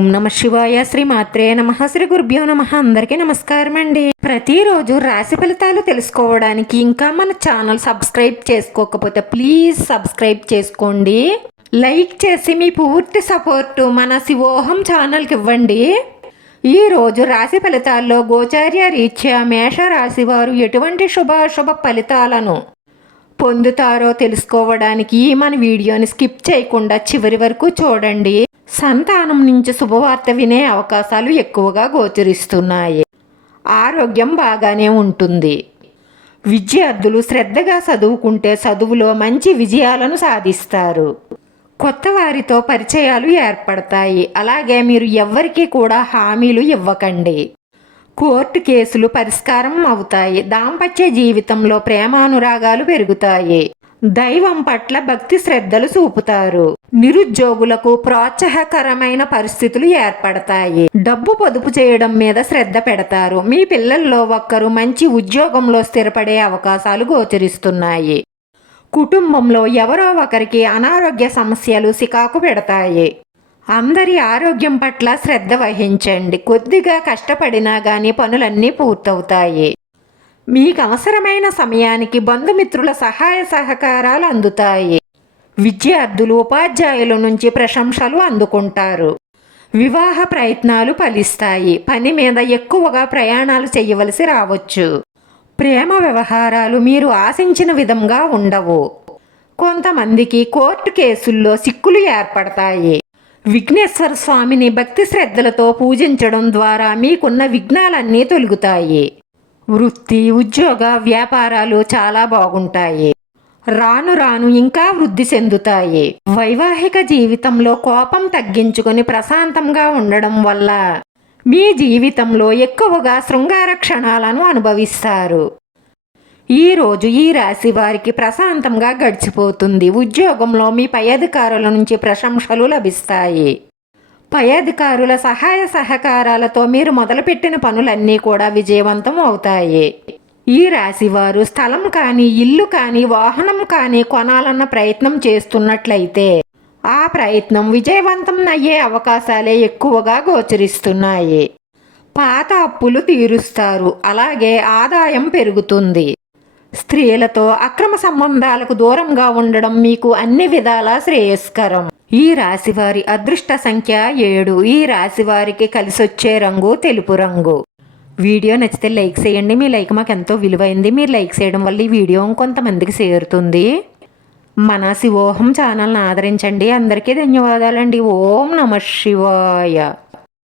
ఓం నమ శివాయ శ్రీ మాత్రే నమ. శ్రీ గురుభ్యో నమ. అందరికీ నమస్కారం అండి. ప్రతిరోజు రాశి ఫలితాలు తెలుసుకోవడానికి ఇంకా మన ఛానల్ సబ్స్క్రైబ్ చేసుకోకపోతే ప్లీజ్ సబ్స్క్రైబ్ చేసుకోండి. లైక్ చేసి మీ పూర్తి సపోర్టు మన శివోహం ఛానల్కి ఇవ్వండి. ఈ రోజు రాశి ఫలితాల్లో గోచార్య రీత్యా మేష రాశి వారు ఎటువంటి శుభాశుభ ఫలితాలను పొందుతారో తెలుసుకోవడానికి మన వీడియోని స్కిప్ చేయకుండా చివరి వరకు చూడండి. సంతానం నుంచి శుభవార్త వినే అవకాశాలు ఎక్కువగా గోచరిస్తున్నాయి. ఆరోగ్యం బాగానే ఉంటుంది. విద్యార్థులు శ్రద్ధగా చదువుకుంటే చదువులో మంచి విజయాలను సాధిస్తారు. కొత్త వారితో పరిచయాలు ఏర్పడతాయి. అలాగే మీరు ఎవ్వరికీ కూడా హామీలు ఇవ్వకండి. కోర్టు కేసులు పరిష్కారం అవుతాయి. దాంపత్య జీవితంలో ప్రేమానురాగాలు పెరుగుతాయి. దైవం పట్ల భక్తి శ్రద్ధలు చూపుతారు. నిరుద్యోగులకు ప్రోత్సాహకరమైన పరిస్థితులు ఏర్పడతాయి. డబ్బు పొదుపు చేయడం మీద శ్రద్ధ పెడతారు. మీ పిల్లల్లో ఒక్కరు మంచి ఉద్యోగంలో స్థిరపడే అవకాశాలు గోచరిస్తున్నాయి. కుటుంబంలో ఎవరో ఒకరికి అనారోగ్య సమస్యలు సికాకు పెడతాయి. అందరి ఆరోగ్యం పట్ల శ్రద్ధ వహించండి. కొద్దిగా కష్టపడినా కానీ పనులన్నీ పూర్తవుతాయి. మీకు అవసరమైన సమయానికి బంధుమిత్రుల సహాయ సహకారాలు అందుతాయి. విద్యార్థులు ఉపాధ్యాయుల నుంచి ప్రశంసలు అందుకుంటారు. వివాహ ప్రయత్నాలు ఫలిస్తాయి. పని మీద ఎక్కువగా ప్రయాణాలు చేయవలసి రావచ్చు. ప్రేమ వ్యవహారాలు మీరు ఆశించిన విధంగా ఉండవు. కొంతమందికి కోర్టు కేసుల్లో సిక్కులు ఏర్పడతాయి. విఘ్నేశ్వర స్వామిని భక్తి శ్రద్ధలతో పూజించడం ద్వారా మీకున్న విఘ్నాలన్నీ తొలుగుతాయి. వృత్తి ఉద్యోగ వ్యాపారాలు చాలా బాగుంటాయి. రాను రాను ఇంకా వృద్ధి చెందుతాయి. వైవాహిక జీవితంలో కోపం తగ్గించుకొని ప్రశాంతంగా ఉండడం వల్ల మీ జీవితంలో ఎక్కువగా శృంగార క్షణాలను అనుభవిస్తారు. ఈ రోజు ఈ రాశి వారికి ప్రశాంతంగా గడిచిపోతుంది. ఉద్యోగంలో మీ పై అధికారుల నుంచి ప్రశంసలు లభిస్తాయి. పై అధికారుల సహాయ సహకారాలతో మీరు మొదలుపెట్టిన పనులన్నీ కూడా విజయవంతం అవుతాయి. ఈ రాశివారు స్థలం కానీ ఇల్లు కానీ వాహనం కానీ కొనాలన్న ప్రయత్నం చేస్తున్నట్లయితే ఆ ప్రయత్నం విజయవంతం అయ్యే అవకాశాలే ఎక్కువగా గోచరిస్తున్నాయి. పాత అప్పులు తీరుస్తారు. అలాగే ఆదాయం పెరుగుతుంది. స్త్రీలతో అక్రమ సంబంధాలకు దూరంగా ఉండడం మీకు అన్ని విధాలా శ్రేయస్కరం. ఈ రాశివారి అదృష్ట సంఖ్య ఏడు. ఈ రాశివారికి కలిసొచ్చే రంగు తెలుపు రంగు. వీడియో నచ్చితే లైక్ చేయండి. మీ లైక్ మాకు ఎంతో విలువైంది. మీరు లైక్ చేయడం వల్ల ఈ వీడియో కొంతమందికి చేరుతుంది. మన శివోహం ఛానల్ని ఆదరించండి. అందరికీ ధన్యవాదాలండి. ఓం నమ శివాయ.